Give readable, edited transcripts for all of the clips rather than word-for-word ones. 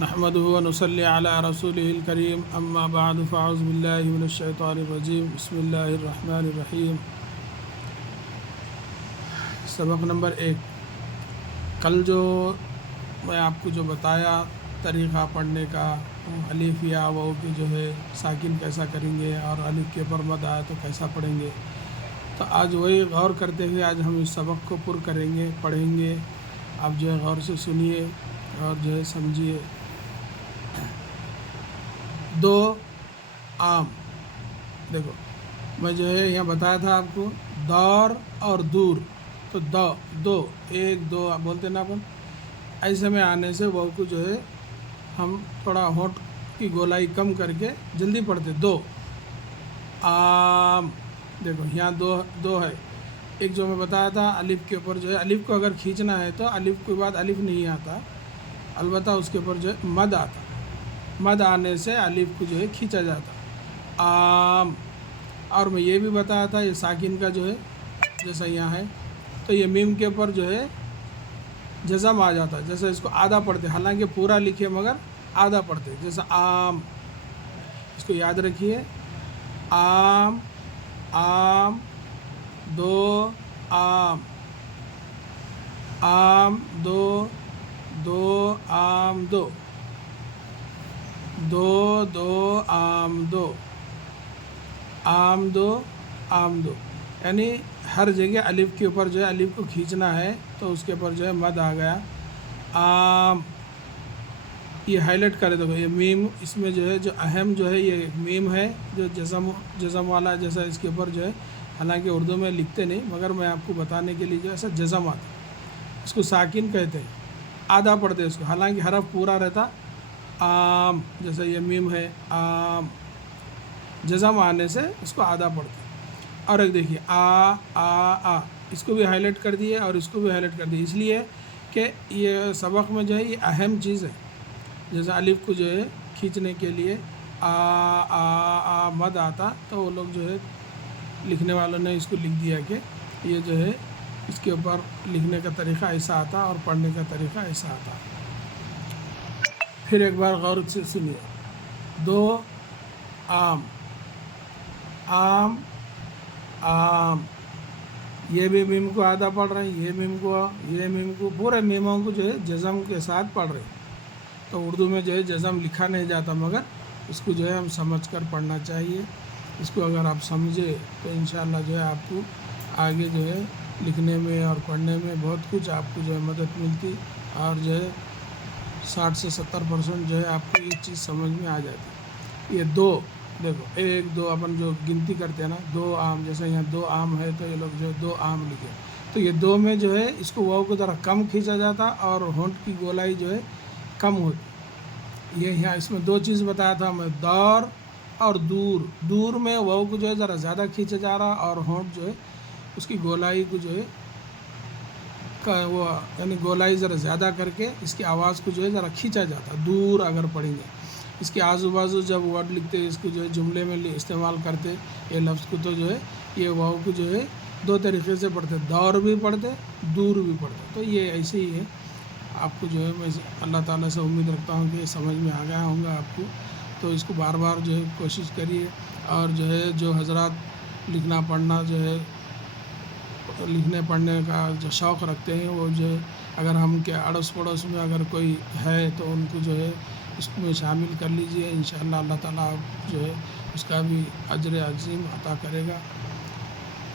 نحمده ونصلي على رسوله الكريم اما بعد فاعوذ بالله من الشیطان الرجیم بسم اللہ الرحمن الرحیم۔ سبق نمبر 1۔ کل جو میں آپ کو جو بتایا طریقہ پڑھنے کا، الف یا واو کی جو ہے ساکن کیسا کریں گے اور الف کے اوپر مد آیا تو کیسا پڑھیں گے، تو آج وہی غور کرتے ہوئے آج ہم اس سبق کو پر کریں گے، پڑھیں گے۔ آپ جو ہے غور سے سنیے اور جو ہے سمجھیے۔ دو عام، دیکھو میں جو ہے یہاں بتایا تھا آپ کو دور اور دور، تو دو ایک دو بولتے نا اپن، ایسے میں آنے سے وہ کو جو ہے ہم تھوڑا ہونٹ کی گولائی کم کر کے جلدی پڑھتے۔ دو عام، دیکھو یہاں دو ہے، ایک جو میں بتایا تھا الف کے اوپر جو ہے الف کو اگر کھینچنا ہے تو الف کے بعد الف نہیں آتا، البتہ اس کے اوپر جو ہے مد آتا، مد آنے سے الف کو جو ہے کھینچا جاتا عام۔ اور میں یہ بھی بتایا تھا یہ ساکن کا جو ہے جیسا یہاں ہے تو یہ میم کے اوپر جو ہے جزم آ جاتا، جیسے اس کو آدھا پڑھتے، حالانکہ پورا لکھے مگر آدھا پڑھتے، جیسا عام، اس کو یاد رکھیے۔ عام عام، دو عام، عام دو، دو عام دو، دو دو عام دو، عام دو عام دو، یعنی ہر جگہ الف کے اوپر جو ہے الف کو کھینچنا ہے تو اس کے اوپر جو ہے مد آ گیا عام۔ یہ ہائی لائٹ کرے دو، یہ میم اس میں جو ہے جو اہم جو ہے یہ میم ہے جو جزم والا، جیسا اس کے اوپر جو ہے حالانکہ اردو میں لکھتے نہیں مگر میں آپ کو بتانے کے لیے جو ایسا جزم آتا، اس کو ساکن کہتے ہیں، آدھا پڑھتے اس کو، حالانکہ حرف پورا رہتا عام، جیسا یہ میم ہے عام، جزم آنے سے اس کو آدھا پڑھتے۔ اور ایک دیکھیے آ، اس کو بھی ہائی لائٹ کر دیے اور اس کو بھی ہائی لائٹ کر دیے، اس لیے کہ یہ سبق میں جو ہے یہ اہم چیز ہے، جیسے الف کو جو ہے کھینچنے کے لیے آ مد آتا تو وہ لوگ جو ہے لکھنے والوں نے اس کو لکھ دیا کہ یہ جو ہے اس کے اوپر لکھنے کا طریقہ ایسا آتا اور پڑھنے کا طریقہ ایسا آتا۔ پھر ایک بار غور سے سنیے۔ دو عام، عام عام، یہ بھی میم کو آدھا پڑھ رہے ہیں، یہ میم کو پورے میموں کو جو ہے جزم کے ساتھ پڑھ رہے ہیں، تو اردو میں جو ہے جزم لکھا نہیں جاتا مگر اس کو جو ہے ہم سمجھ کر پڑھنا چاہیے۔ اس کو اگر آپ سمجھے تو انشاءاللہ جو ہے آپ کو آگے جو ہے لکھنے میں اور پڑھنے میں بہت کچھ آپ کو جو ہے مدد ملتی، اور جو ہے 60 سے 70% جو ہے آپ کو یہ چیز سمجھ میں آ جاتی۔ یہ دو، دیکھو ایک دو اپن جو گنتی کرتے ہیں نا، دو عام، جیسے یہاں دو عام ہے تو یہ لوگ جو ہے دو عام لکھے، تو یہ دو میں جو ہے اس کو واو کو ذرا کم کھینچا جاتا اور ہونٹ کی گولائی جو ہے کم ہوتی۔ یہ یہاں اس میں دو چیز بتایا تھا میں، دور اور دور۔ دور میں واو کو جو ہے ذرا زیادہ کھینچا جا رہا اور ہونٹ جو ہے اس کی گولائی کو جو ہے وہ یعنی گولائی ذرا زیادہ کر کے اس کی آواز کو جو ہے ذرا کھینچا جاتا دور اگر پڑھیں گے۔ اس کے آزو بازو جب ورڈ لکھتے اس کو جو ہے جملے میں استعمال کرتے یہ لفظ کو، تو جو ہے یہ واو کو جو ہے دو طریقے سے پڑھتے، دور بھی پڑھتے دور بھی پڑھتے، تو یہ ایسے ہی ہے۔ آپ کو جو ہے میں اللہ تعالیٰ سے امید رکھتا ہوں کہ سمجھ میں آ گیا ہوں گا آپ کو، تو اس کو بار بار جو ہے کوشش کریے، اور جو ہے جو حضرات لکھنا پڑھنا جو ہے لکھنے پڑھنے کا جو شوق رکھتے ہیں وہ جو ہے اگر ہم کے اڑوس پڑوس میں اگر کوئی ہے تو ان کو جو ہے اس میں شامل کر لیجئے، انشاءاللہ اللہ تعالیٰ جو ہے اس کا بھی اجر عظیم عطا کرے گا۔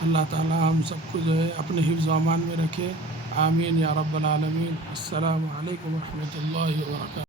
اللہ تعالیٰ ہم سب کو جو ہے اپنے حفظ و امان میں رکھے، آمین یا رب العالمین۔ السلام علیکم ورحمۃ اللہ وبرکاتہ۔